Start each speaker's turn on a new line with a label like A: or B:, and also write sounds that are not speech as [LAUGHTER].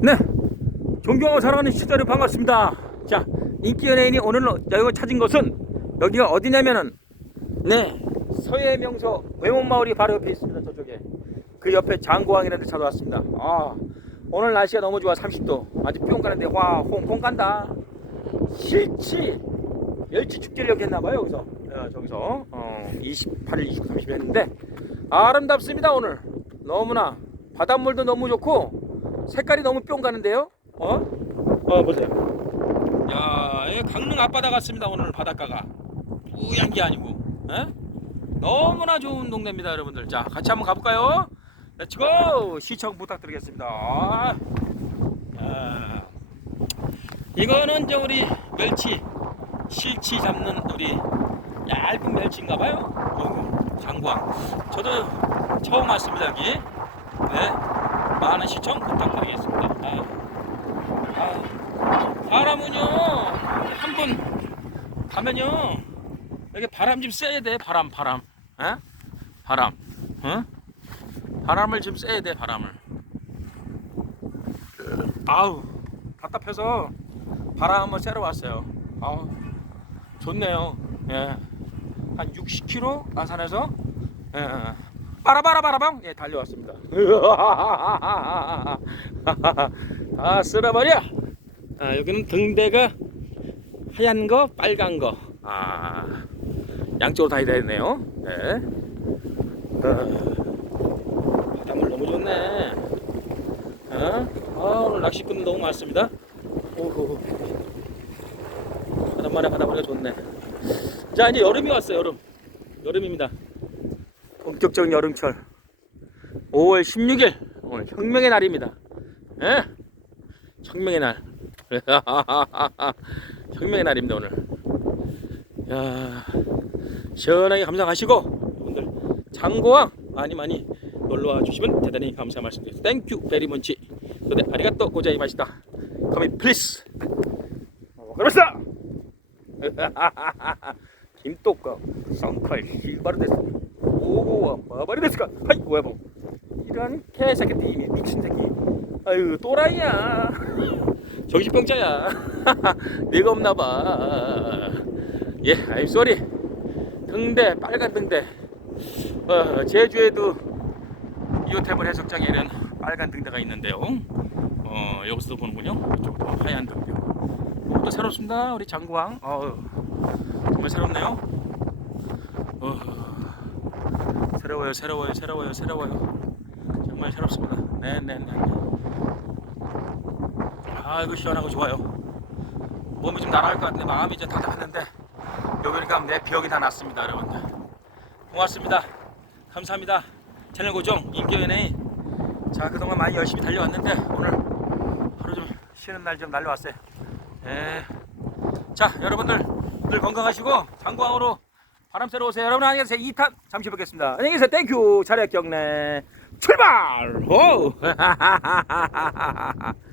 A: 네, 존경하고 사랑하는 시청자들 반갑습니다. 자, 인기 연예인이 오늘 여기 찾은 것은 여기가 어디냐면은 네, 서해 명소 외몬마을이 바로 옆에 있습니다. 저쪽에 그 옆에 장고항이라는 데 찾아왔습니다. 아, 오늘 날씨가 너무 좋아 30도 아주 뿅 가는데 와 홍콩 간다. 실치 멸치 축제를 여기 했나봐요 여기서 어, 저기서 어, 28일, 29, 30일 했는데 아름답습니다 오늘 너무나 바닷물도 너무 좋고 색깔이 너무 뿅 가는데요 어? 어 보세요 야 강릉 앞바다 같습니다 오늘 바닷가가 뿌얀 게 아니고 에? 너무나 좋은 동네입니다 여러분들 자 같이 한번 가볼까요 렛츠고 시청 부탁드리겠습니다 아, 아. 이거는 이제 우리 멸치 실치 잡는 우리 얇은 멸치인가봐요. 장광. 저도 처음 왔습니다 여기. 네, 많은 시청 부탁드리겠습니다. 아, 아, 사람은요 한 번 가면요 여기 바람 좀 쐬야 돼 바람 바람. 에? 바람. 어? 바람을 좀 쐬야 돼 바람을. 아우 답답해서 바람 한번 쐬러 왔어요. 아우 좋네요. 예. 한 60km 아산에서 예. 빠라바라바라방 예 달려왔습니다. [LAUGHS] 아 쓸어버려. 아 여기는 등대가 하얀 거 빨간 거. 아 양쪽으로 다 되네요. 네. 어, 바닷물 너무 좋네. 어? 아, 오늘 낚시꾼들 너무 많습니다. 오호. 바닷물에 바닷물이 좋네. 자, 이제 여름이 왔어요, 여름. 여름입니다. 본격적인 여름철. 5월 16일. 오늘 혁명의 날입니다. 예? 혁명의 날. [LAUGHS] 혁명의 날입니다, 오늘. 야 시원하게 감상하시고, 여러분들, 장고왕 많이 많이 놀러 와 주시면 대단히 감사 말씀드립니다. 땡큐 베리 먼치. 근데 아리가또 고자이마시다. 커미 플리스. 그렇습니다. 김똑까 쌍칼 실바르 데스 오고와 마바리 데스까 하이 왜뭐 이런 개새끼 띠미 미친 새끼 아유 또라이야 정신병자야 내가 없나봐 예 아이 쏘리 등대 빨간 등대 어, 제주에도 이호태물 해수욕장에는 빨간 등대가 있는데요 어, 여기서도 보는군요 이쪽도 하얀 등대 또 새롭습니다 우리 장구왕 어, 정말 새롭네요 어, 새로워요 새로워요 새로워요 새로워요. 정말 새롭습니다. 네 네 네 아 이거 시원하고 좋아요. 몸이 좀 날아갈 것 같은데 마음이 이제 다닥했는데 여기니까 내 비역이 다 났습니다 여러분들. 고맙습니다. 감사합니다. 채널 고정 임교연의 자 그동안 많이 열심히 달려왔는데 오늘 하루 좀 쉬는 날 좀 날려왔어요. 예. 자 여러분들 늘 건강하시고 장광으로 바람 쐬러 오세요. 여러분 안녕히 계세요. 2탄 잠시 뵙겠습니다. 안녕히 계세요. 땡큐 차례 경례. 출발! 오 [LAUGHS]